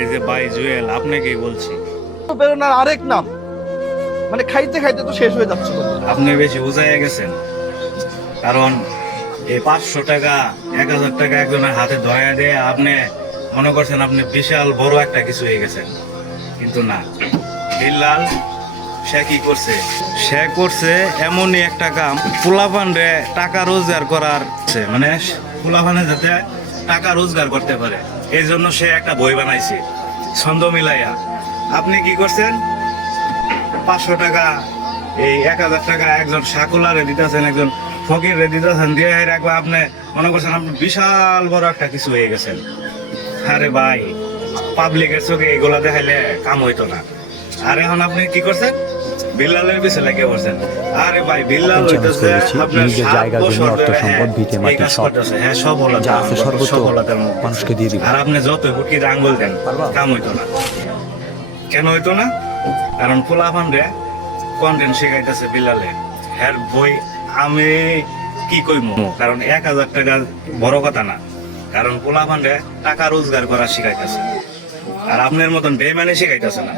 এই যে ভাই জুয়েল আপনাকেই বলছি, বেরোনার আরেক নাম, মানে খাইতে খাইতে তো শেষ হয়ে যাচ্ছে। আপনি বেশি উজাইয়া গেছেন। কারণ এই 500 টাকা 1000 টাকা একজনের হাতে ধরাইয়া দিয়ে আপনি মনে করছেন আপনি বিশাল বড় একটা কিছু হয়ে গেছেন, কিন্তু না। বিল্লাল সে কি করছে? সে করছে এমনই একটা কাম, পোলাপানরে টাকা রোজগার করার, মানে পোলাপানে যাতে টাকা রোজগার করতে পারে, এই জন্য সে একটা বই বানাইছে ছন্দ মিলাইয়া। আপনি কি করছেন? 500 টাকা এই 1000 টাকা একজন সাকুলারে দিতেছেন, একজন ফকিরে দিতেছেন, দিয়ে রাখবা আপনি মনে করছেন আপনি বিশাল বড় একটা কিছু হয়ে গেছেন। আরে ভাই, পাবলিকের চোখে এগুলা দেখাইলে কাম হইতো না। আর এখন আপনি কি করছেন? বিল্লালের পিছে লেগে পড়ছেন। আরে ভাই, বিল্লাল হইতেছে আপনার নিজের 7 জায়গা, জমি, বছর অর্থ, ধরে সম্পদ, ভিটে এই মাটি কাজ সব করতেছে। হ্যাঁ, সফলতা, যা আছে সর্বোচ্চ সফলতার মুখ মানুষকে দিয়ে দিবে। আর আপনি যত হুটকির আঙ্গুল দেন, কাম হইতো না। কেন হইতো না? কারণ পোলাপান রে কন্টেন্ট শেখাইতেছে বিল্লালে। হ্যাঁ বই আমি কি কইমু, কারণ 1000 টাকা বড় কথা না, কারণ পোলাপান রে টাকা রোজগার করা শিখাইতেছে। আর আপনার মতন বেইমানি শিখাইতেছে না।